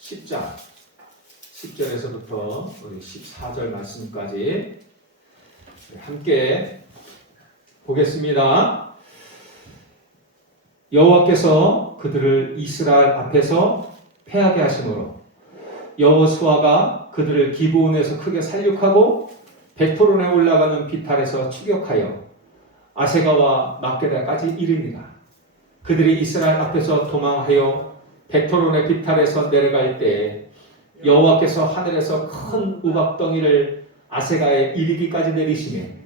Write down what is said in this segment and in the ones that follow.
10장 10절에서부터 우리 14절 말씀까지 함께 보겠습니다. 여호와께서 그들을 이스라엘 앞에서 패하게 하심으로 여호수아가 그들을 기브온에서 크게 살육하고 백토론에 올라가는 비탈에서 추격하여 아세가와 막게다까지 이르니라. 그들이 이스라엘 앞에서 도망하여 백토론의 비탈에서 내려갈 때에 여호와께서 하늘에서 큰 우박덩이를 아세가에 이르기까지 내리시매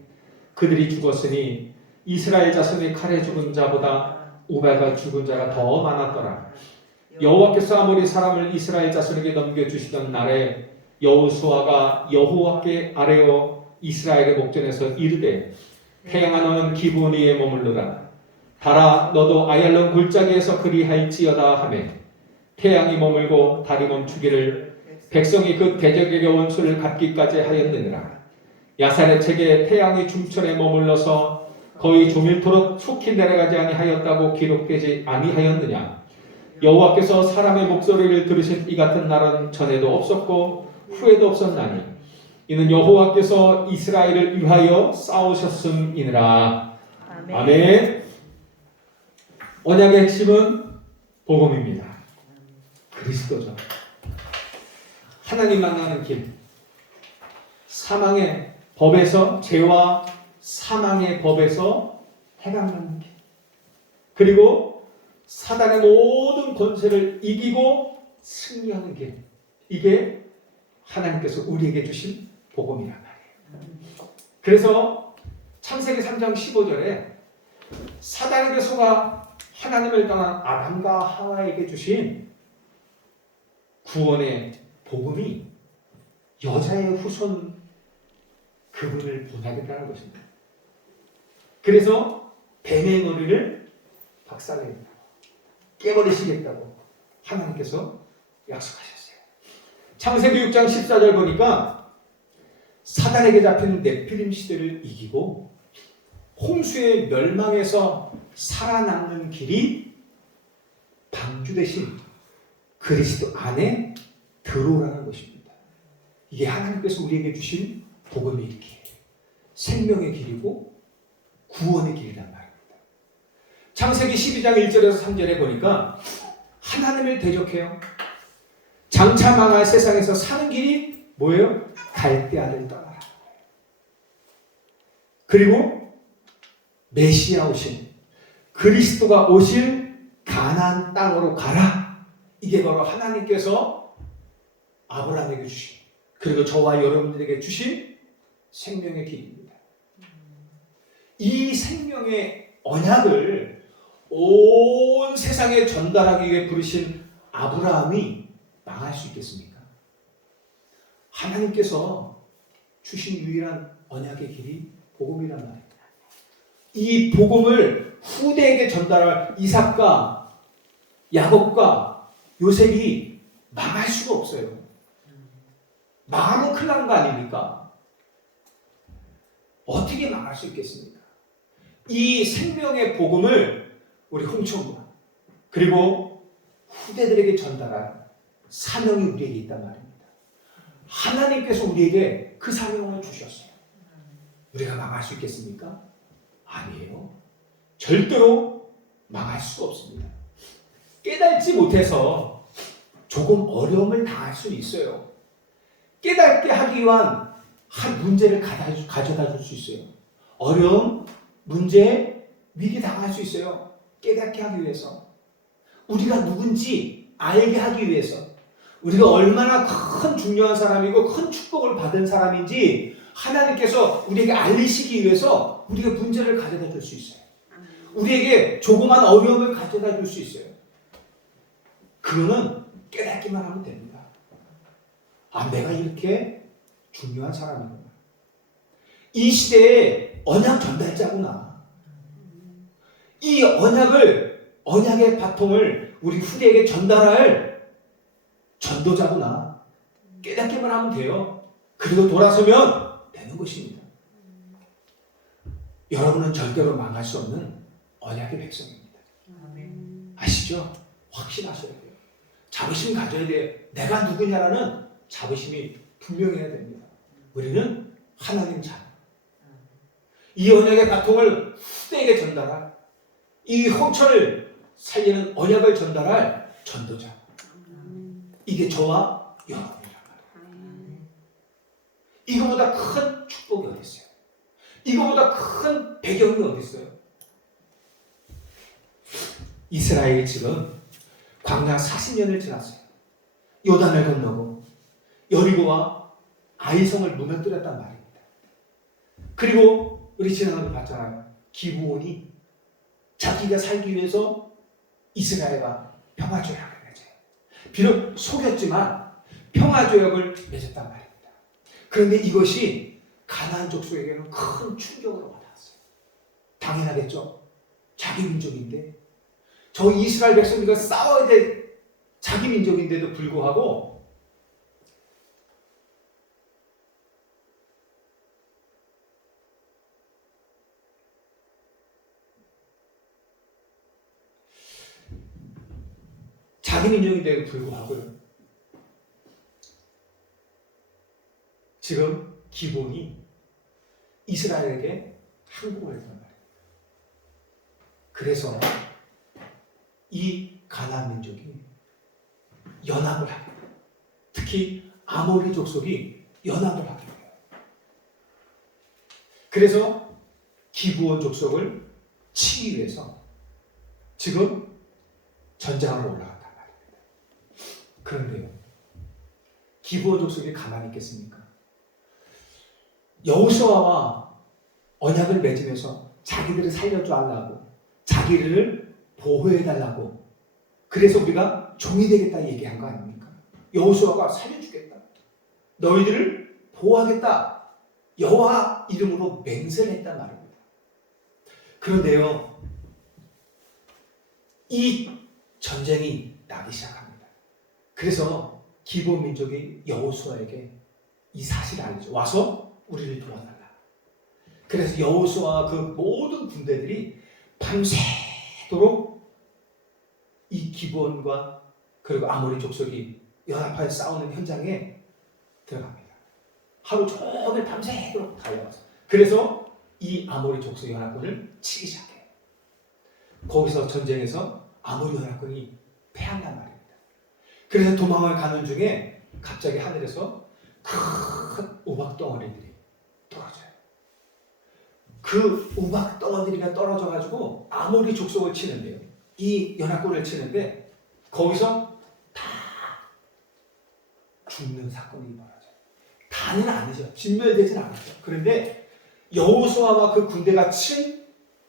그들이 죽었으니 이스라엘 자손이 칼에 죽은 자보다 우박에 죽은 자가 더 많았더라. 여호와께서 아무리 사람을 이스라엘 자손에게 넘겨주시던 날에 여호수아가 여호와께 아뢰어 이스라엘의 목전에서 이르되 태양아 너는 기브온 위에 머물러라. 달아 너도 아얄론 골짜기에서 그리할지어다 하매 태양이 머물고 달이 멈추기를 백성이 그 대적에게 원수를 갚기까지 하였느니라. 야살의 책에 태양이 중천에 머물러서 거의 종일토록 속히 내려가지 아니하였다고 기록되지 아니하였느냐. 여호와께서 사람의 목소리를 들으신 이 같은 날은 전에도 없었고 후에도 없었나니 이는 여호와께서 이스라엘을 위하여 싸우셨음이니라. 아멘. 언약의 핵심은 복음입니다. 그리스도죠. 하나님 만나는 길. 사망의 법에서, 죄와 사망의 법에서 해방하는 길. 그리고 사단의 모든 권세를 이기고 승리하는 길. 이게 하나님께서 우리에게 주신 복음이란 말이에요. 그래서 창세기 3장 15절에 사단에게 속아 하나님을 떠난 아담과 하와에게 주신 구원의 복음이 여자의 후손 그분을 보내겠다는 것입니다. 그래서 뱀의 머리를 박살내겠다고 깨버리시겠다고 하나님께서 약속하셨어요. 창세기 6장 14절 보니까 사단에게 잡히는 네피림 시대를 이기고 홍수의 멸망에서 살아남는 길이 방주 대신 그리스도 안에 들어오라는 것입니다. 이게 하나님께서 우리에게 주신 복음의 길, 생명의 길이고 구원의 길이란 말입니다. 창세기 12장 1절에서 3절에 보니까 하나님을 대적해요. 장차 망할 세상에서 사는 길이 뭐예요? 갈대아를 떠나라. 그리고 메시아 오신 그리스도가 오실 가나안 땅으로 가라. 이게 바로 하나님께서 아브라함에게 주신 그리고 저와 여러분들에게 주신 생명의 길입니다. 이 생명의 언약을 온 세상에 전달하기 위해 부르신 아브라함이 망할 수 있겠습니까? 하나님께서 주신 유일한 언약의 길이 복음이란 말입니다. 이 복음을 후대에게 전달할 이삭과 야곱과 요셉이 망할 수가 없어요. 망하면 큰일 나는 거 아닙니까? 어떻게 망할 수 있겠습니까? 이 생명의 복음을 우리 홍천과 그리고 후대들에게 전달할 사명이 우리에게 있단 말입니다. 하나님께서 우리에게 그 사명을 주셨어요. 우리가 망할 수 있겠습니까? 아니에요. 절대로 망할 수가 없습니다. 깨닫지 못해서 조금 어려움을 당할 수는 있어요. 깨닫게 하기 위한 한 문제를 가져다 줄 수 있어요. 어려움, 문제, 위기 당할 수 있어요. 깨닫게 하기 위해서. 우리가 누군지 알게 하기 위해서. 우리가 얼마나 큰 중요한 사람이고 큰 축복을 받은 사람인지 하나님께서 우리에게 알리시기 위해서 우리가 문제를 가져다 줄 수 있어요. 우리에게 조그만 어려움을 가져다 줄 수 있어요. 그거는 깨닫기만 하면 됩니다. 아, 내가 이렇게 중요한 사람이구나. 이 시대의 언약 전달자구나. 이 언약의 바통을 우리 후대에게 전달할 전도자구나. 깨닫기만 하면 돼요. 그리고 돌아서면 되는 것입니다. 여러분은 절대로 망할 수 없는 언약의 백성입니다. 아시죠? 확신하셔야 돼요. 자부심 가져야 돼요. 내가 누구냐라는 자부심이 분명해야 됩니다. 우리는 하나님 자녀. 이 언약의 바통을 후대에게 전달할, 이 홍천을 살리는 언약을 전달할 전도자. 이게 저와 여러분이란 말이에요. 이거보다 큰 축복이 어디 있어요? 이거보다 큰 배경이 어디 있어요? 이스라엘이 지금 광야 40년을 지났어요. 요단을 건너고 여리고와 아이성을 무너뜨렸단 말입니다. 그리고 우리 지난번에 봤잖아요. 기브온이 자기가 살기 위해서 이스라엘과 평화조약을 맺어요. 비록 속였지만 평화조약을 맺었단 말입니다. 그런데 이것이 가나안 족속에게는 큰 충격으로 와닿았어요. 당연하겠죠. 자기 민족인데, 저 이스라엘 백성들과 싸워야 될 자기 민족인데도 불구하고 자기 민족인데도 불구하고 지금 기본이 이스라엘에게 항복을 했단 말이에요. 그래서 이 가나안 민족이 연합을 하게 돼요. 특히 아모리 족속이 연합을 하게 돼요. 그래서 기브온 족속을 치기 위해서 지금 전장으로 올라갔단 말입니다. 그런데요, 기브온 족속이 가만히 있겠습니까? 여호수아와 언약을 맺으면서 자기들을 살려주려고, 자기를 보호해달라고, 그래서 우리가 종이 되겠다 얘기한 거 아닙니까? 여호수아가 살려주겠다, 너희들을 보호하겠다, 여호와 이름으로 맹세를 했단 말입니다. 그런데요, 이 전쟁이 나기 시작합니다. 그래서 기브온 민족이 여호수아에게 이 사실을 알리죠. 와서 우리를 도와달라. 그래서 여호수아와 그 모든 군대들이 밤새도록 이 기브온과 그리고 아모리 족속이 연합하여 싸우는 현장에 들어갑니다. 하루 종일 밤새도록 달려가서, 그래서 이 아모리 족속 연합군을 치기 시작해요. 거기서 전쟁에서 아모리 연합군이 패한단 말입니다. 그래서 도망을 가는 중에 갑자기 하늘에서 큰 우박 덩어리들이 떨어져요. 그 우박 덩어리가 떨어져가지고 아모리 족속을 치는데요, 이 연합군을 치는데 거기서 다 죽는 사건이 벌어져요. 다는 아니죠. 진멸되진 않았죠. 그런데 여호수아와 그 군대가 친,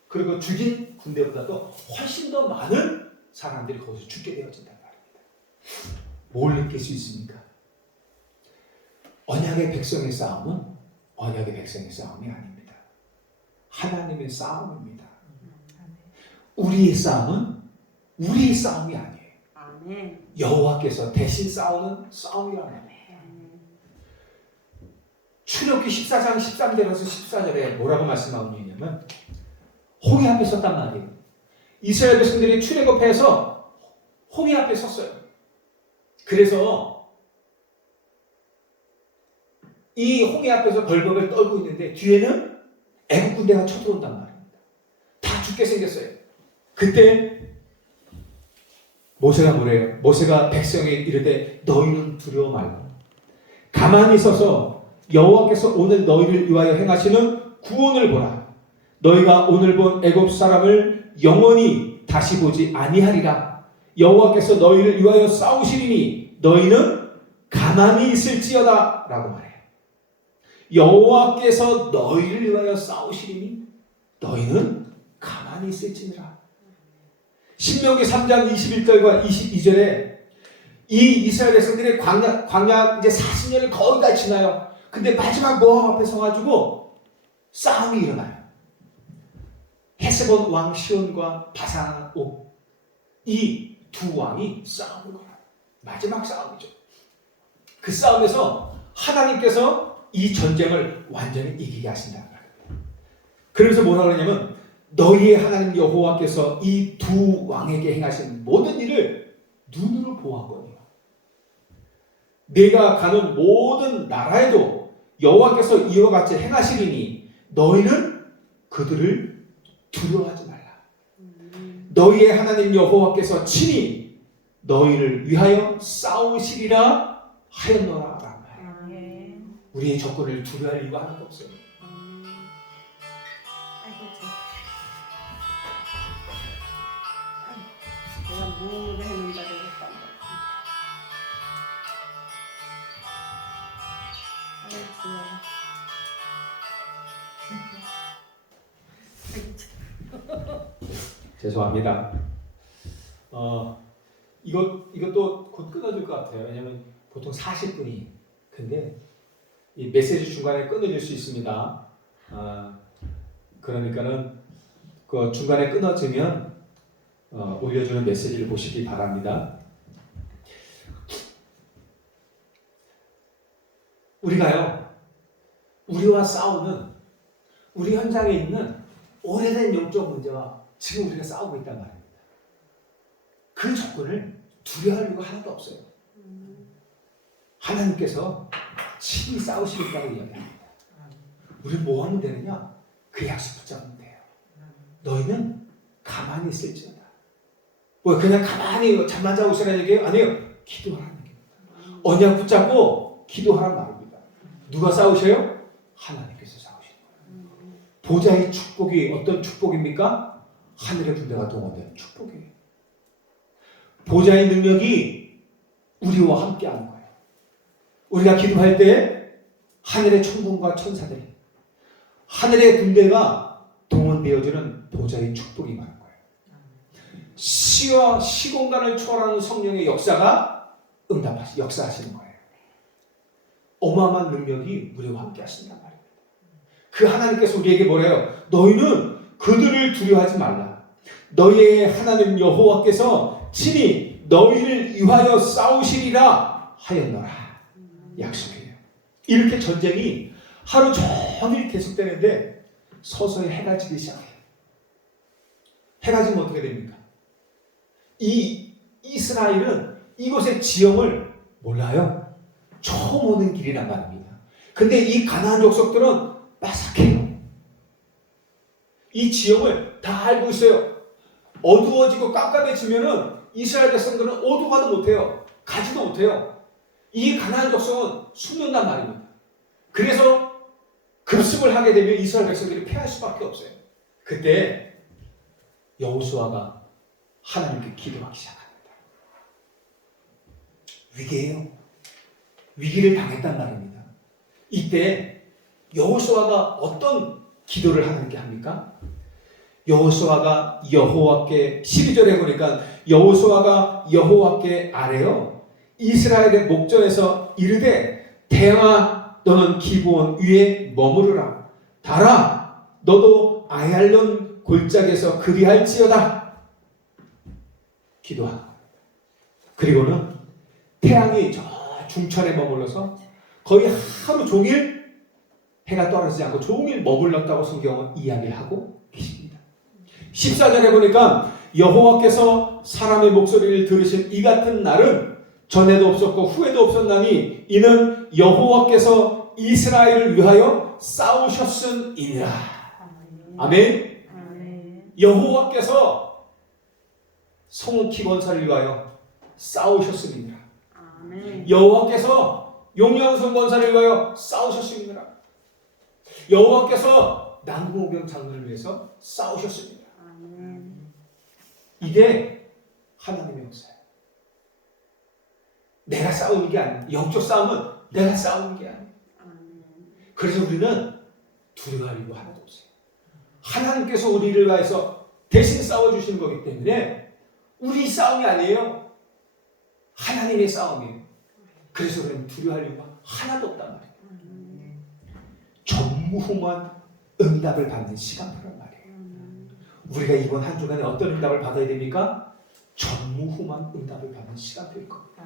그리고 죽인 군대보다도 훨씬 더 많은 사람들이 거기서 죽게 되어진단 말입니다. 뭘 느낄 수 있습니까? 언약의 백성의 싸움은 언약의 백성의 싸움이 아닙니다. 하나님의 싸움입니다. 우리의 싸움은 우리의 싸움이 아니에요. 아멘. 여호와께서 대신 싸우는 싸움이란 말이에요. 출애굽기 14장 13절에서 14절에 뭐라고 말씀하고 있냐면, 홍해 앞에 섰단 말이에요. 이스라엘 백성들이 출애굽해서 홍해 앞에 섰어요. 그래서 이 홍해 앞에서 벌벌을 떨고 있는데 뒤에는 애국 군대가 쳐들어온단 말입니다. 다 죽게 생겼어요. 그때 모세가 뭐래요? 모세가 백성에 이르되 너희는 두려워 말고 가만히 서서 여호와께서 오늘 너희를 위하여 행하시는 구원을 보라. 너희가 오늘 본 애굽 사람을 영원히 다시 보지 아니하리라. 여호와께서 너희를 위하여 싸우시리니 너희는 가만히 있을지어다 라고 말해요. 여호와께서 너희를 위하여 싸우시리니 너희는 가만히 있을지니라. 신명기 3장 21절과 22절에 이 이스라엘 백성들이 광야 이제 40년을 거의 다 지나요. 근데 마지막 모압 앞에 서가지고 싸움이 일어나요. 헤세본 왕 시온과 바산 옥, 이 두 왕이 싸우는 거예요. 마지막 싸움이죠. 그 싸움에서 하나님께서 이 전쟁을 완전히 이기게 하신다는 거예요. 그래서 뭐라고 그러냐면, 너희의 하나님 여호와께서 이 두 왕에게 행하신 모든 일을 눈으로 보았거든요. 내가 가는 모든 나라에도 여호와께서 이와 같이 행하시리니 너희는 그들을 두려워하지 말라. 너희의 하나님 여호와께서 친히 너희를 위하여 싸우시리라 하였노라. 우리의 조건을 두려워할 이유가 하나도 없어요. 내가 무엇을 했는가를 했다. 죄송합니다. 이것도 곧 끊어질 것 같아요. 왜냐면 보통 40분이. 근데 이 메시지 중간에 끊어질 수 있습니다. 그러니까는 그 중간에 끊어지면 올려주는 메시지를 보시기 바랍니다. 우리가요, 우리와 싸우는 우리 현장에 있는 오래된 영적 문제와 지금 우리가 싸우고 있단 말입니다. 그 조건을 두려워할 이유가 하나도 없어요. 하나님께서 친히 싸우시겠다고 이야기합니다. 우리 뭐 하면 되느냐? 그 약속 붙잡으면 돼요. 너희는 가만히 있을지어다. 뭐 그냥 가만히 잠만 자고 있으라는 얘기예요? 아니에요. 기도하라는 얘기입니다. 언약 붙잡고 기도하라는 말입니다. 누가 싸우셔요? 하나님께서 싸우시는 거예요. 보좌의 축복이 어떤 축복입니까? 하늘의 군대가 동원된 축복이에요. 보좌의 능력이 우리와 함께하는 거예요. 우리가 기도할 때 하늘의 천군과 천사들이 하늘의 군대가 동원되어지는 보좌의 축복이 많은 거예요. 시와 시공간을 초월하는 성령의 역사가 역사하시는 거예요. 어마어마한 능력이 우리와 함께 하신단 말입니다. 그 하나님께서 우리에게 뭐래요? 너희는 그들을 두려워하지 말라. 너희의 하나님 여호와께서 친히 너희를 위하여 싸우시리라 하였노라. 약속이에요. 이렇게 전쟁이 하루 종일 계속되는데 서서히 해가 지기 시작해요. 해가 지면 어떻게 됩니까? 이 이스라엘은 이곳의 지형을 몰라요. 처음 오는 길이란 말입니다. 근데 이 가나안 족속들은 빠삭해요. 이 지형을 다 알고 있어요. 어두워지고 깜깜해지면은 이스라엘 백성들은 어디 가도 못해요. 가지도 못해요. 이 가나안 족속은 숨는단 말입니다. 그래서 급습을 하게 되면 이스라엘 백성들이 패할 수밖에 없어요. 그때 여호수아가 하나님께 기도하기 시작합니다. 위기예요. 위기를 당했단 말입니다. 이때 여호수아가 어떤 기도를 하나님께 합니까? 여호수아가 여호와께 12절에 보니까 여호수아가 여호와께 아뢰어 이스라엘의 목전에서 이르되 대왕아 너는 기브온 위에 머무르라. 달아 너도 아얄론 골짜기에서 그리할지어다. 기도하라. 그리고는 태양이 저 중천에 머물러서 거의 하루 종일 해가 떨어지지 않고 종일 머물렀다고 성경은 이야기를 하고 계십니다. 14절에 보니까 여호와께서 사람의 목소리를 들으신 이 같은 날은 전에도 없었고 후에도 없었나니 이는 여호와께서 이스라엘을 위하여 싸우셨음이니라. 아멘. 여호와께서 성읍 기원사를 위하여 싸우셨음이니라. 여호와께서 용량성 권사를 위하여 싸우셨습니다. 여호와께서 남궁옥경 장군을 위해서 싸우셨습니다. 이게 하나님의 역사예요. 내가 싸우는 게 아니에요. 영적 싸움은 내가 싸우는 게 아니에요. 그래서 우리는 두려워할 이유가 하나도 없어요. 하나님께서 우리를 위해서 대신 싸워주시는 거기 때문에 우리 싸움이 아니에요. 하나님의 싸움이에요. 그래서 그러면 두려워할 이유가 하나도 없단 말이에요. 전무후무한 응답을 받는 시간표란 말이에요. 우리가 이번 한 주간에 어떤 응답을 받아야 됩니까? 전무후무한 응답을 받는 시간표일 겁니다.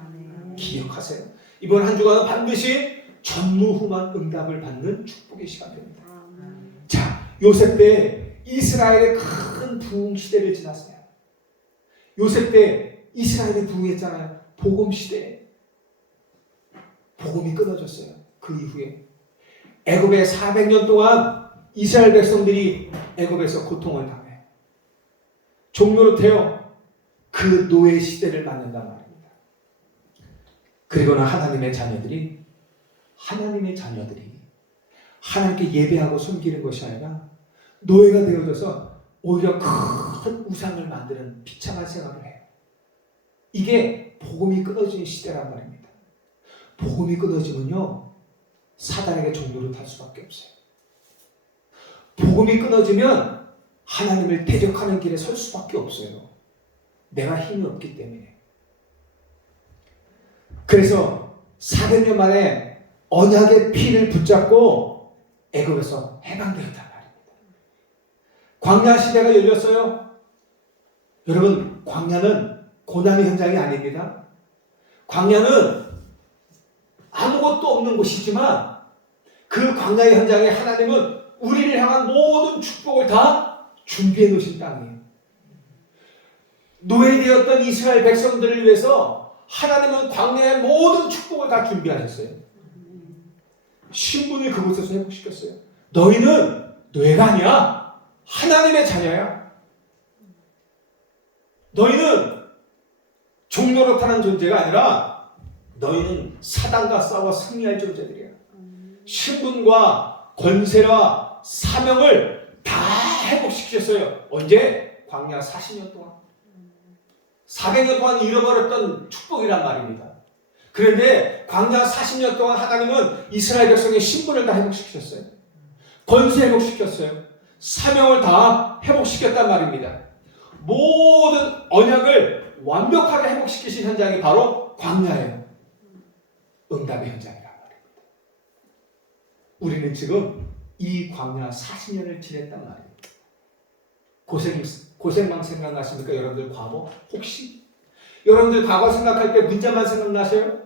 기억하세요. 이번 한 주간은 반드시 전무후무한 응답을 받는 축복의 시간표입니다. 자, 요셉 때 이스라엘의 큰 부흥 시대를 지났어요. 요셉 때 이스라엘이 부흥했잖아요. 복음 시대. 복음이 끊어졌어요. 그 이후에 애굽에 400년 동안 이스라엘 백성들이 애굽에서 고통을 당해 종로로 태어 그 노예 시대를 맞는단 말입니다. 그리고는 하나님의 자녀들이 하나님께 예배하고 섬기는 것이 아니라 노예가 되어져서 오히려 큰 우상을 만드는 비참한 생활을 해요. 이게 복음이 끊어진 시대란 말입니다. 복음이 끊어지면요, 사단에게 종로를 탈 수밖에 없어요. 복음이 끊어지면 하나님을 대적하는 길에 설 수밖에 없어요. 내가 힘이 없기 때문에. 그래서 400년 만에 언약의 피를 붙잡고 애굽에서 해방되었단 말입니다. 광야 시대가 열렸어요. 여러분, 광야는 고난의 현장이 아닙니다. 광야는 아무것도 없는 곳이지만 그 광야의 현장에 하나님은 우리를 향한 모든 축복을 다 준비해 놓으신 땅이에요. 노예되었던 이스라엘 백성들을 위해서 하나님은 광야의 모든 축복을 다 준비하셨어요. 신분을 그곳에서 회복시켰어요. 너희는 노예가 아니야. 하나님의 자녀야. 너희는 종로로 타는 존재가 아니라 너희는 사단과 싸워 승리할 존재들이야. 신분과 권세와 사명을 다 회복시키셨어요. 언제? 광야 40년 동안. 400년 동안 잃어버렸던 축복이란 말입니다. 그런데 광야 40년 동안 하나님은 이스라엘 백성의 신분을 다 회복시키셨어요. 권세 회복시켰어요. 사명을 다 회복시켰단 말입니다. 모든 언약을 완벽하게 회복시키신 현장이 바로 광야예요. 응답의 현장이란 말입니다. 우리는 지금 이 광야 40년을 지냈단 말입니다. 고생만 생각나십니까? 여러분들 과거? 혹시? 여러분들 과거 생각할 때 문제만 생각나세요?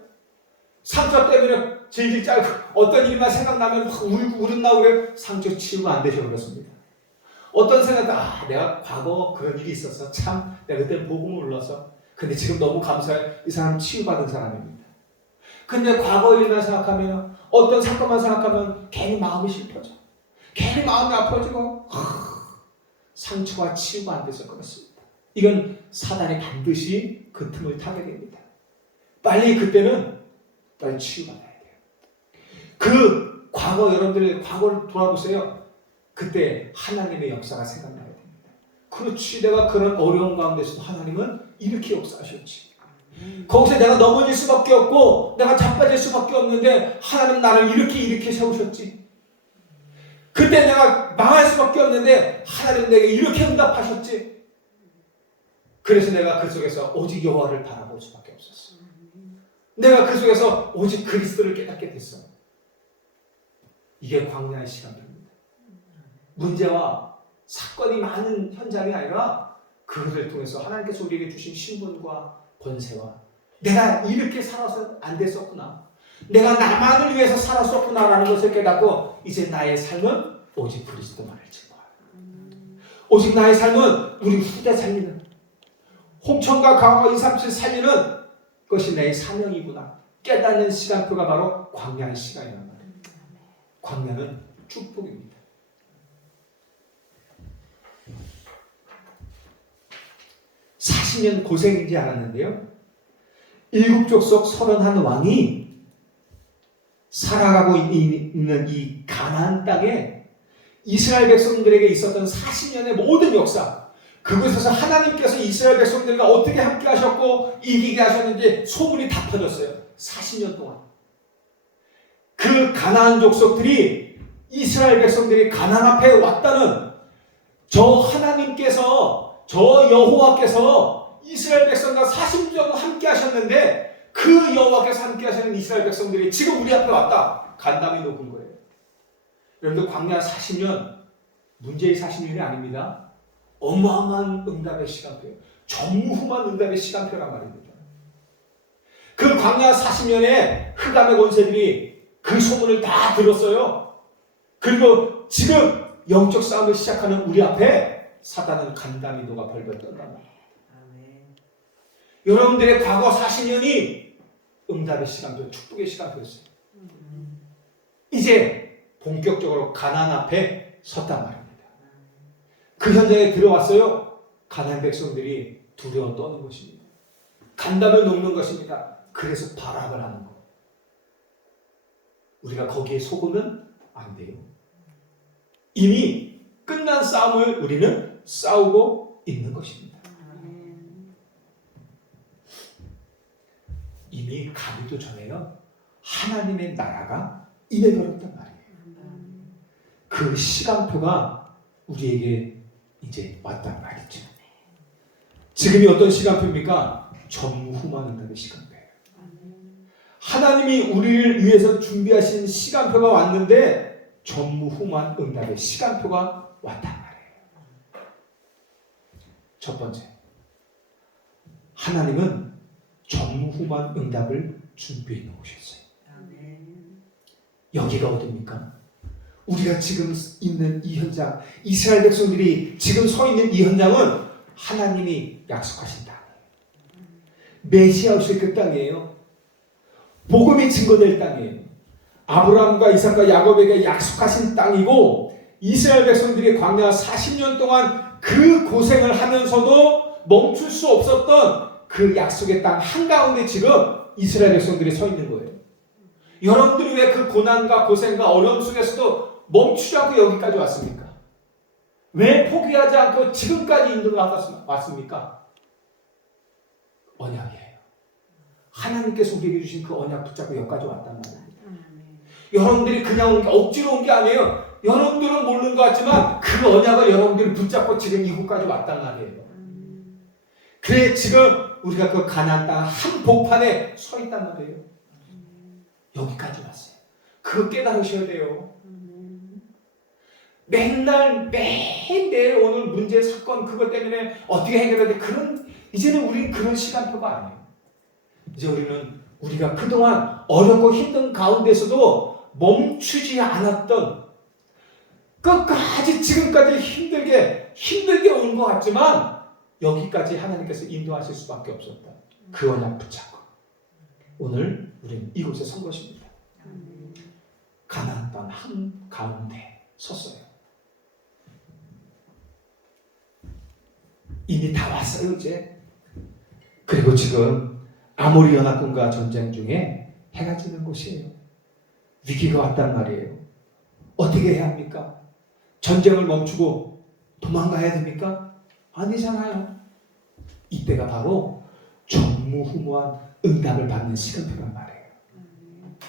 상처 때문에 질질 짜고 어떤 일만 생각나면 막 울고 울었나 그래요? 상처 치유가 안 되셔 그렇습니다. 어떤 생각, 내가 과거 그런 일이 있었어. 참, 내가 그때 복음을 울렀어. 근데 지금 너무 감사해. 이 사람 치유받은 사람입니다. 근데 과거 일만 생각하면, 어떤 사건만 생각하면 괜히 마음이 슬퍼져. 괜히 마음이 아파지고, 상처와 치유가 안 돼서 그렇습니다. 이건 사단이 반드시 그 틈을 타게 됩니다. 빨리 치유받아야 돼요. 그 과거, 여러분들의 과거를 돌아보세요. 그때 하나님의 역사가 생각나야 됩니다. 그렇지, 내가 그런 어려운 가운데서도 하나님은 이렇게 역사하셨지. 거기서 내가 넘어질 수밖에 없고 내가 자빠질 수밖에 없는데 하나님 나를 이렇게 세우셨지. 그때 내가 망할 수밖에 없는데 하나님 내게 이렇게 응답하셨지. 그래서 내가 그 속에서 오직 여호와를 바라볼 수밖에 없었어. 내가 그 속에서 오직 그리스도를 깨닫게 됐어. 이게 광야의 시간입니다. 문제와 사건이 많은 현장이 아니라 그것을 통해서 하나님께서 우리에게 주신 신분과 권세와 내가 이렇게 살아서 안 됐었구나, 내가 나만을 위해서 살았었구나라는 것을 깨닫고 이제 나의 삶은 오직 그리스도만을 증거하라. 오직 나의 삶은 우리 후대 살리는, 홍천과 강화 237 살리는 것이 내 사명이구나 깨닫는 시간표가 바로 광야의 시간이란 말이에요. 광야는 축복입니다. 40년 고생이지 않았는데요. 7족속 31왕이 살아가고 있는 이 가나안 땅에 이스라엘 백성들에게 있었던 40년의 모든 역사, 그곳에서 하나님께서 이스라엘 백성들과 어떻게 함께 하셨고 이기게 하셨는지 소문이 다 퍼졌어요. 40년 동안. 그 가나안 족속들이 이스라엘 백성들이 가나안 앞에 왔다는 저 하나님께서, 저 여호와께서 이스라엘 백성과 40년 함께 하셨는데 그 여호와께서 함께 하시는 이스라엘 백성들이 지금 우리 앞에 왔다. 간담이 녹은 거예요. 여러분들 광야 40년 문제의 40년이 아닙니다. 어마어마한 응답의 시간표예요. 전무후무한 응답의 시간표란 말입니다. 그 광야 40년에 흑암의 권세들이 그 소문을 다 들었어요. 그리고 지금 영적 싸움을 시작하는 우리 앞에 사단은 간담이 녹아 벌벌 떤단 말이에요. 여러분들의 과거 40년이 응답의 시간표, 축복의 시간표였어요. 이제 본격적으로 가나안 앞에 섰단 말입니다. 그 현장에 들어왔어요. 가나안 백성들이 두려워 떠는 것입니다. 간다면 녹는 것입니다. 그래서 발악을 하는 것. 우리가 거기에 속으면 안 돼요. 이미 끝난 싸움을 우리는 싸우고 있는 것입니다. 이미 가기도 전에요. 하나님의 나라가 임해버렸단 말이에요. 그 시간표가 우리에게 이제 왔단 말이죠. 지금이 어떤 시간표입니까? 전무후무한 응답의 시간표예요. 하나님이 우리를 위해서 준비하신 시간표가 왔는데 전무후무한 응답의 시간표가 왔단 말이에요. 첫 번째, 하나님은 전무후무한 응답을 준비해 놓으셨어요. 여기가 어디입니까? 우리가 지금 있는 이 현장, 이스라엘 백성들이 지금 서 있는 이 현장은 하나님이 약속하신 땅이에요. 메시아 오실 그 땅이에요. 복음이 증거될 땅이에요. 아브라함과 이삭과 야곱에게 약속하신 땅이고, 이스라엘 백성들이 광야 40년 동안 그 고생을 하면서도 멈출 수 없었던 그 약속의 땅 한가운데 지금 이스라엘 백성들이 서 있는 거예요. 여러분들이 왜 그 고난과 고생과 어려움 속에서도 멈추지 않고 여기까지 왔습니까? 왜 포기하지 않고 지금까지 인도가 왔습니까? 언약이에요. 하나님께서 우리에게 주신 그 언약 붙잡고 여기까지 왔단 말이에요. 여러분들이 그냥 억지로 온 게 아니에요. 여러분들은 모르는 것 같지만 그 언약을 여러분들이 붙잡고 지금 이곳까지 왔단 말이에요. 그래 지금 우리가 그 가나안 땅 한복판에 서 있단 말이에요. 여기까지 왔어요. 그거 깨달으셔야 돼요. 맨날 매일 오늘 문제 사건 그것 때문에 어떻게 해결해야 돼? 이제는 우리는 그런 시간표가 아니에요. 이제 우리가 그동안 어렵고 힘든 가운데서도 멈추지 않았던, 끝까지 지금까지 힘들게 온 것 같지만 여기까지 하나님께서 인도하실 수밖에 없었다. 그 언약 붙잡고 오늘 우리는 이곳에 선 것입니다. 가나안 땅 한가운데 섰어요. 이미 다 왔어요 이제. 그리고 지금 아모리 연합군과 전쟁 중에 해가 지는 곳이에요. 위기가 왔단 말이에요. 어떻게 해야 합니까? 전쟁을 멈추고 도망가야 됩니까? 아니잖아요. 이때가 바로 전무후무한 응답을 받는 시간표란 말이에요.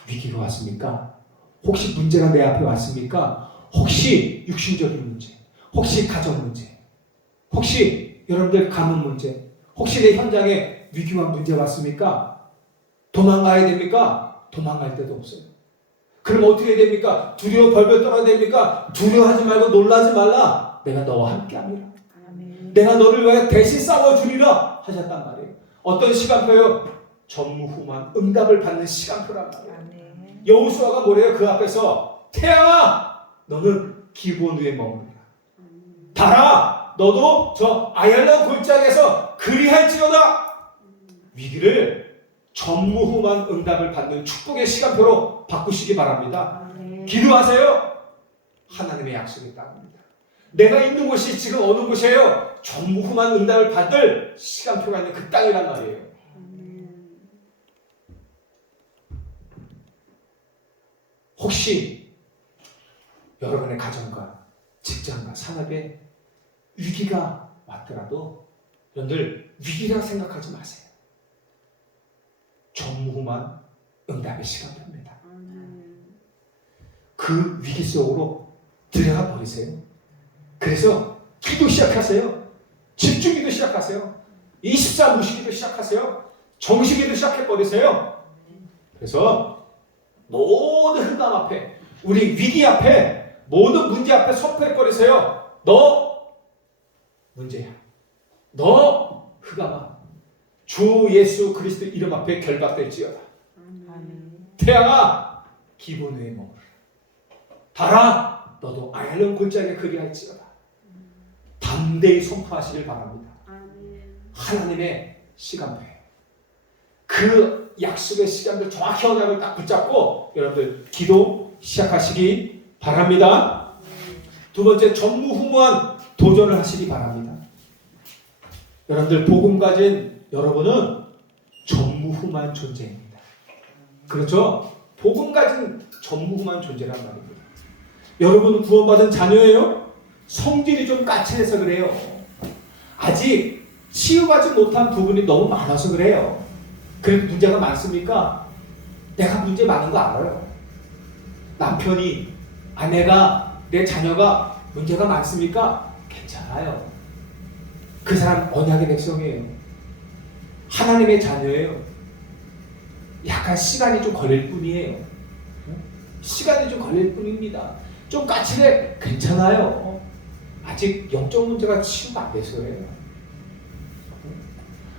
위기가 왔습니까? 혹시 문제가 내 앞에 왔습니까? 혹시 육신적인 문제, 혹시 가정 문제, 혹시 여러분들 가문 문제, 혹시 내 현장에 위기와 문제 왔습니까? 도망가야 됩니까? 도망갈 데도 없어요. 그럼 어떻게 해야 됩니까? 두려워 벌벌 떨어야 됩니까? 두려워하지 말고 놀라지 말라. 내가 너와 함께합니다. 내가 너를 위해 대신 싸워주리라 하셨단 말이에요. 어떤 시간표요? 전무후무한 응답을 받는 시간표란 말이에요. 여호수아가 뭐래요? 그 앞에서 태양아 너는 기브온 위에 머무르라. 달아 너도 저 아얄란 골짜기에서 그리할지어다. 위기를 전무후무한 응답을 받는 축복의 시간표로 바꾸시기 바랍니다. 기도하세요. 하나님의 약속의 땅입니다. 내가 있는 곳이 지금 어느 곳이에요? 전무후무한 응답을 받을 시간표가 있는 그 땅이란 말이에요. 혹시 여러분의 가정과 직장과 산업에 위기가 왔더라도 여러분들 위기라 생각하지 마세요. 전무후무한 응답의 시간표입니다. 그 위기 속으로 들어가 버리세요. 그래서 기도 시작하세요. 집중기도 시작하세요. 24 무시기도 시작하세요. 정식기도 시작해버리세요. 그래서 모든 흑암 앞에, 우리 위기 앞에, 모든 문제 앞에 선포해버리세요. 너 문제야. 너 흑암아. 주 예수 그리스도 이름 앞에 결박될지어다. 태양아 기본 위에 머무르라. 달아 너도 아얄론 골짜기에 그리할지어다. 담대히 선포하시길 바랍니다. 하나님의 시간표에 그 약속의 시간들 정확히 언약을 딱 붙잡고 여러분들 기도 시작하시기 바랍니다. 두 번째, 전무후무한 도전을 하시기 바랍니다. 여러분들 복음 가진 여러분은 전무후무한 존재입니다. 그렇죠? 복음 가진 전무후무한 존재란 말입니다. 여러분 구원받은 자녀예요? 성질이 좀 까칠해서 그래요. 아직 치유하지 못한 부분이 너무 많아서 그래요. 그래도 문제가 많습니까? 내가 문제 많은 거 알아요. 남편이, 아내가, 내 자녀가 문제가 많습니까? 괜찮아요. 그 사람 언약의 백성이에요. 하나님의 자녀예요. 약간 시간이 좀 걸릴 뿐이에요. 시간이 좀 걸릴 뿐입니다. 좀 까칠해? 괜찮아요. 아직 영적 문제가 치유가 안 돼서 그래요.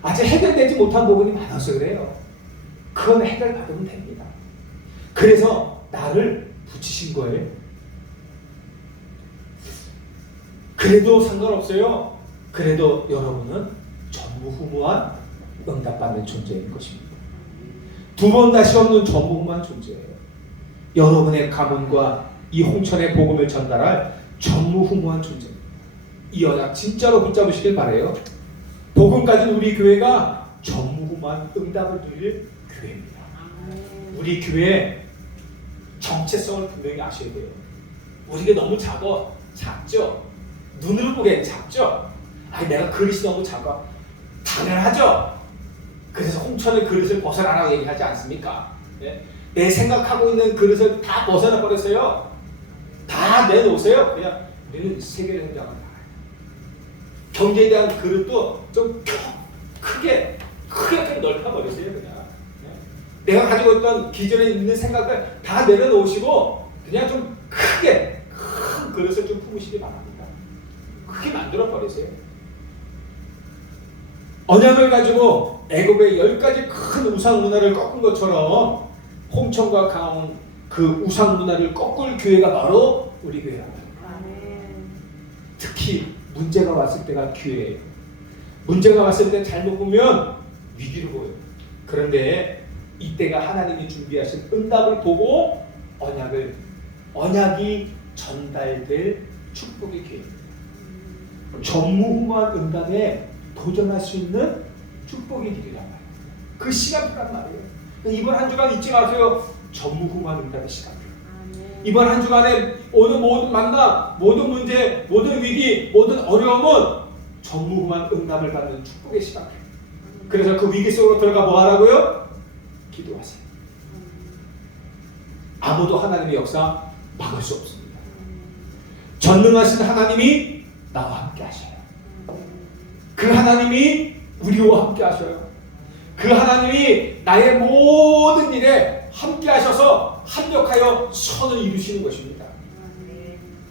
아직 해결되지 못한 부분이 많아서 그래요. 그건 해결받으면 됩니다. 그래서 나를 붙이신 거예요. 그래도 상관없어요. 그래도 여러분은 전무후무한 응답받는 존재인 것입니다. 두 번 다시 없는 전무후무한 존재예요. 여러분의 가문과 이 홍천의 복음을 전달할 전무후무한 존재입니다. 이 언약 진짜로 붙잡으시길 바라요. 복음 가진 우리 교회가 전무후무한 응답을 누릴 교회입니다. 우리 교회 정체성을 분명히 아셔야 돼요. 우리가 너무 작죠? 눈으로 보기엔 작죠? 아니 내가 그릇이 너무 작아. 당연하죠? 그래서 홍천의 그릇을 벗어나라고 얘기하지 않습니까? 예? 내 생각하고 있는 그릇을 다 벗어나 버렸어요. 다 내놓으세요. 그냥 우리는 세계를 행장을 다 해요. 경제에 대한 그릇도 좀 크게 좀 넓혀버리세요. 그냥 내가 가지고 있던 기존에 있는 생각을 다 내려놓으시고 그냥 좀 크게 큰 그릇을 좀 품으시기 바랍니다. 크게 만들어 버리세요. 언약을 가지고 애굽의 10가지 큰 우상 문화를 꺾은 것처럼 홍천과 강원 그 우상 문화를 꺾을 교회가 바로 우리 교회랍니다. 특히 문제가 왔을 때가 기회예요. 문제가 왔을 때 잘못 보면 위기로 보여요. 그런데 이때가 하나님이 준비하신 응답을 보고 언약이 전달될 축복의 기회입니다. 전무후무한 응답에 도전할 수 있는 축복의 길이란 말이에요. 그 시간표란 말이에요. 이번 한 주간 잊지 마세요. 전무후무한 응답의 시간표. 이번 한 주간에 오는 모든 만남, 모든 문제, 모든 위기, 모든 어려움은 전무후무한 응답을 받는 축복의 시간표. 그래서 그 위기 속으로 들어가 뭐 하라고요? 기도하세요. 아무도 하나님의 역사 막을 수 없습니다. 전능하신 하나님이 나와 함께 하셔요. 그 하나님이 우리와 함께 하셔요. 그 하나님이 나의 모든 일에 함께 하셔서 합력하여 선을 이루시는 것입니다.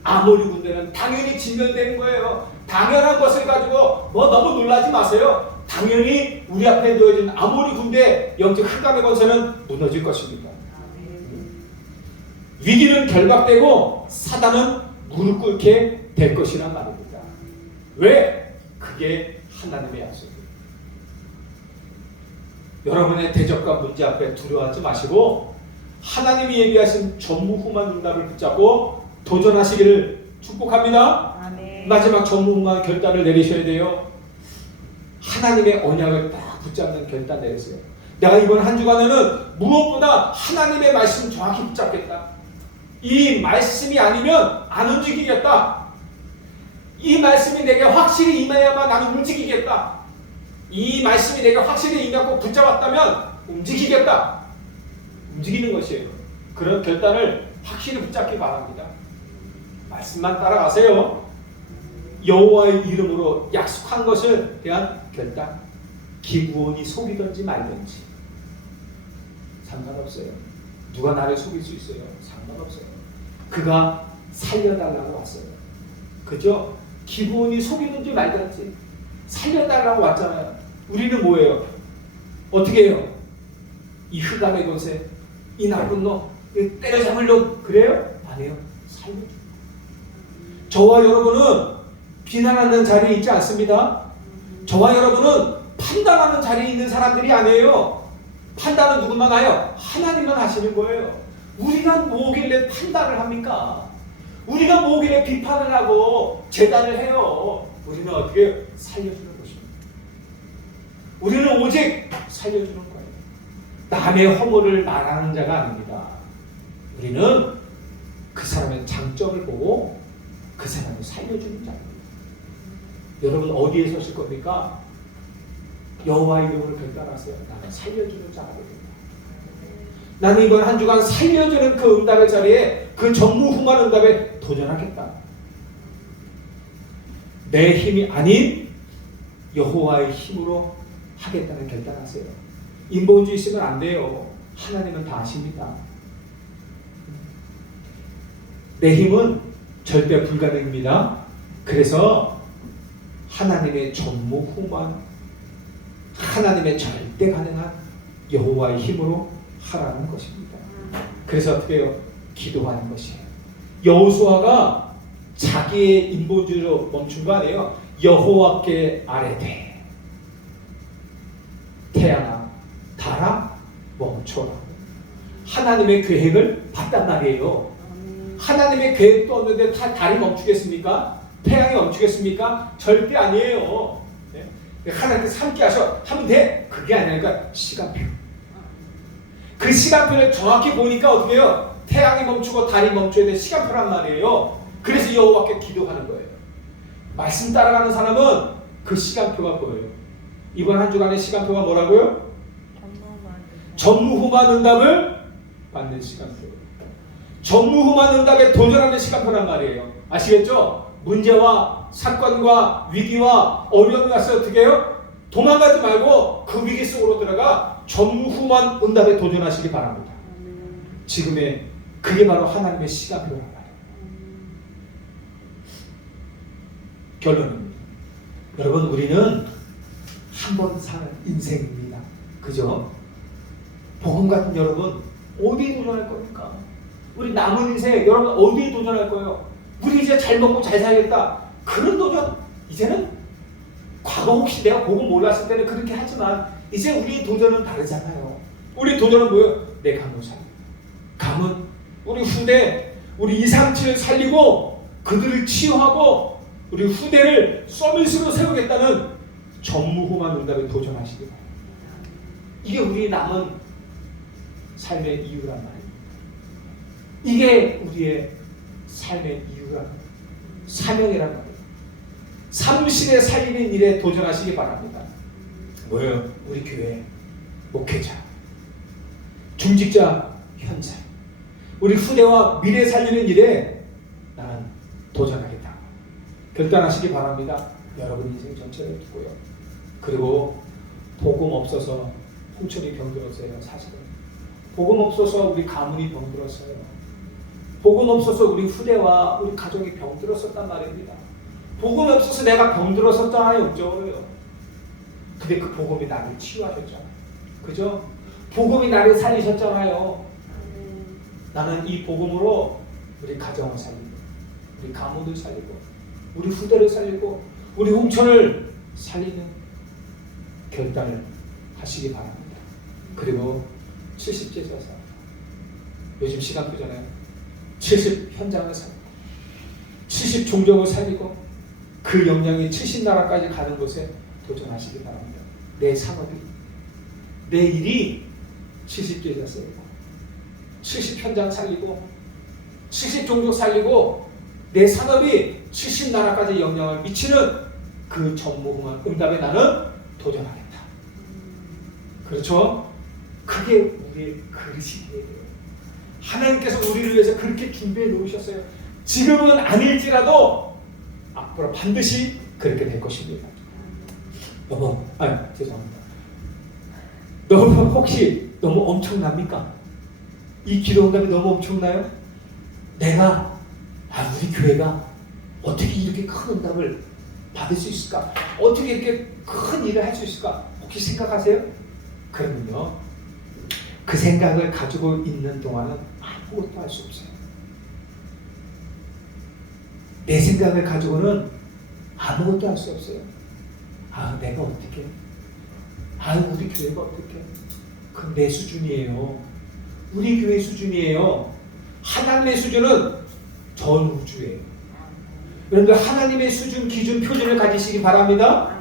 아모리 군대는 당연히 진멸되는 거예요. 당연한 것을 가지고 너무 놀라지 마세요. 당연히 우리 앞에 놓여진 아모리 군대 영적 흑암의 권세는 무너질 것입니다. 위기는 결박되고 사단은 무릎 꿇게 될 것이란 말입니다. 왜? 그게 하나님의 약속이에요. 여러분의 대적과 문제 앞에 두려워하지 마시고 하나님이 예비하신 전무후무한 응답을 붙잡고 도전하시기를 축복합니다. 아멘. 마지막 전무후무한 결단을 내리셔야 돼요. 하나님의 언약을 딱 붙잡는 결단 내리세요. 내가 이번 한 주간에는 무엇보다 하나님의 말씀 정확히 붙잡겠다. 이 말씀이 아니면 안 움직이겠다. 이 말씀이 내게 확실히 임해야만 나는 움직이겠다. 이 말씀이 내게 확실히 임하고 붙잡았다면 움직이겠다. 움직이는 것이에요. 그런 결단을 확실히 붙잡기 바랍니다. 말씀만 따라가세요. 여호와의 이름으로 약속한 것을 대한 결단. 기브온이 속이든지 말든지 상관없어요. 누가 나를 속일 수 있어요? 상관없어요. 그가 살려달라고 왔어요. 그죠? 기브온이 속이든지 말든지 살려달라고 왔잖아요. 우리는 뭐예요? 어떻게 해요? 이 흑암의 권세, 이 나쁜 놈, 이 때려잡을 놈, 그래요? 아니에요. 살려줍니다. 저와 여러분은 비난하는 자리에 있지 않습니다. 저와 여러분은 판단하는 자리에 있는 사람들이 아니에요. 판단은 누구만 하요? 하나님만 하시는 거예요. 우리가 뭐길래 판단을 합니까? 우리가 뭐길래 비판을 하고 재단을 해요? 우리는 어떻게 살려주는 것입니다. 우리는 오직 살려주는 거예요. 남의 허물을 말하는 자가 아닙니다. 우리는 그 사람의 장점을 보고 그 사람을 살려주는 자입니다. 여러분 어디에 서실 겁니까? 여호와의 이름으로 결단하세요. 나는 살려주는 자가 됩니다. 나는 이번 한 주간 살려주는 그 응답의 자리에, 그 전무후무한 응답에 도전하겠다. 내 힘이 아닌 여호와의 힘으로 하겠다는 결단하세요. 인본주의 있으면 안 돼요. 하나님은 다 아십니다. 내 힘은 절대 불가능입니다. 그래서 하나님의 전무후무한, 하나님의 절대 가능한 여호와의 힘으로 하라는 것입니다. 그래서 어떻게 해요? 기도하는 것이에요. 여호수아가 자기의 인본주의로 멈춘 거 아니에요. 여호와께 아뢰되 태양아 달아 멈춰라. 하나님의 계획을 봤단 말이에요. 하나님의 계획도 없는데 달이 멈추겠습니까? 태양이 멈추겠습니까? 절대 아니에요. 네? 하나님께서 함께 하면 돼. 그게 아니니까 시간표. 그 시간표를 정확히 보니까 어떻게 해요? 태양이 멈추고 달이 멈춰야 될 시간표란 말이에요. 그래서 여호와께 기도하는 거예요. 말씀 따라가는 사람은 그 시간표가 보여요. 이번 한 주간의 시간표가 뭐라고요? 전무후무한 응답을 받는 시간표. 전무후무한 응답에 도전하는 시간표란 말이에요. 아시겠죠? 문제와 사건과 위기와 어려움이 왔을 때 어떻게 해요? 도망가지 말고 그 위기 속으로 들어가 전무후무한 응답에 도전하시기 바랍니다. 지금의 그게 바로 하나님의 시간표란 말이에요. 결론은 여러분 우리는 한 번 사는 인생입니다. 그죠? 복음 같은 여러분 어디에 도전할 겁니까? 우리 남은 인생 여러분 어디에 도전할 거예요? 우리 이제 잘 먹고 잘 살겠다. 그런 도전 이제는 과거 혹시 내가 복음 몰랐을 때는 그렇게 하지만 이제 우리의 도전은 다르잖아요. 우리 도전은 뭐예요? 내 가문 살리고 가문 우리 후대 우리 2, 3, 7을 살리고 그들을 치유하고 우리 후대를 서밋으로 세우겠다는 전무후무한 응답에 도전하시기 바랍니다. 이게 우리 남은 삶의 이유란 말입니다. 이게 우리의 삶의 이유란 말이에요. 사명이란 말이에요. 삼신의 살리는 일에 도전하시기 바랍니다. 뭐예요? 우리 교회 목회자, 중직자, 현장, 우리 후대와 미래 살리는 일에 나는 도전하겠다. 결단하시기 바랍니다. 여러분 인생 전체를 두고요. 그리고 복음 없어서 홍천이 병들었어요. 사실은 복음 없어서 우리 가문이 병들었어요. 복음 없어서 우리 후대와 우리 가족이 병들었었단 말입니다. 복음 없어서 내가 병들었었잖아요. 영적으로요. 근데 그 복음이 나를 치유하셨잖아요. 그죠? 복음이 나를 살리셨잖아요. 나는 이 복음으로 우리 가정을 살리고 우리 가문을 살리고 우리 후대를 살리고 우리 홍천을 살리는 결단을 하시기 바랍니다. 그리고 70제 제사 요즘 시간표잖아요. 70 현장을 살리고 70 종족을 살리고 그 영향이 70나라까지 가는 곳에 도전하시기 바랍니다. 내 산업이 내 일이 70제 제사이고 70 현장 살리고 70 종족 살리고 내 산업이 70나라까지 영향을 미치는 그 전무후무한 응답에 나는 도전하겠다. 그렇죠? 그게 우리의 그릇이에요. 하나님께서 우리를 위해서 그렇게 준비해 놓으셨어요. 지금은 아닐지라도 앞으로 반드시 그렇게 될 것입니다. 여보, 죄송합니다. 너무 혹시 너무 엄청납니까? 이 기도 응답이 너무 엄청나요? 내가 우리 교회가 어떻게 이렇게 큰 응답을 받을 수 있을까? 어떻게 이렇게 큰 일을 할 수 있을까? 혹시 생각하세요? 그러면요, 그 생각을 가지고 있는 동안은 아무것도 할 수 없어요. 내 생각을 가지고는 아무것도 할 수 없어요. 내가 어떻게? 우리 교회가 어떻게? 그건 내 수준이에요. 우리 교회 수준이에요. 하나님의 수준은 전 우주예요. 여러분들 하나님의 수준, 기준, 표준을 가지시기 바랍니다.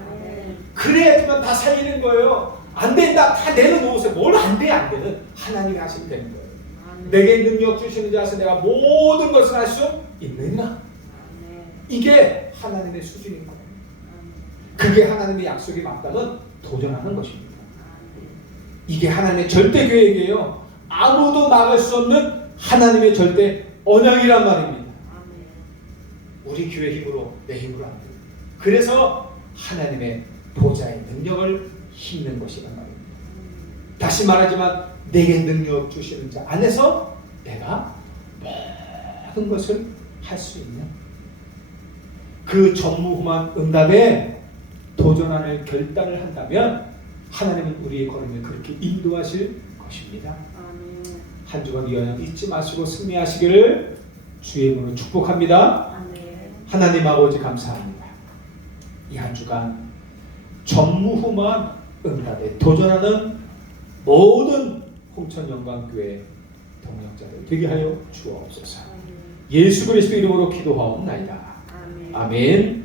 그래야지만 다 살리는 거예요. 안 된다 다 내려놓으세요. 뭘 안 돼, 안 되는 하나님이 하시면 되는 거예요. 내게 능력 주시는 자에서 내가 모든 것을 할 수 있느니라. 이게 하나님의 수준인 거예요. 그게 하나님의 약속이 맞다면 도전하는 것입니다. 이게 하나님의 절대 계획이에요. 아무도 막을 수 없는 하나님의 절대 언약이란 말입니다. 우리 교회 힘으로, 내 힘으로 안 돼요. 그래서 하나님의 보좌의 능력을 힘는 것이란 말입니다. 다시 말하지만 내게 능력 주시는 자 안에서 내가 모든 것을 할 수 있는 그 전무후무한 응답에 도전하는 결단을 한다면 하나님은 우리의 걸음을 그렇게 인도하실 것입니다. 한 주간 위하여 잊지 마시고 승리하시기를 주의 이름으로 축복합니다. 하나님 아버지 감사합니다. 이 한 주간 전무후무한 응답에 도전하는 모든 홍천영광교회 동역자들 되게 하여 주옵소서. 예수 그리스도 이름으로 기도하옵나이다. 아멘.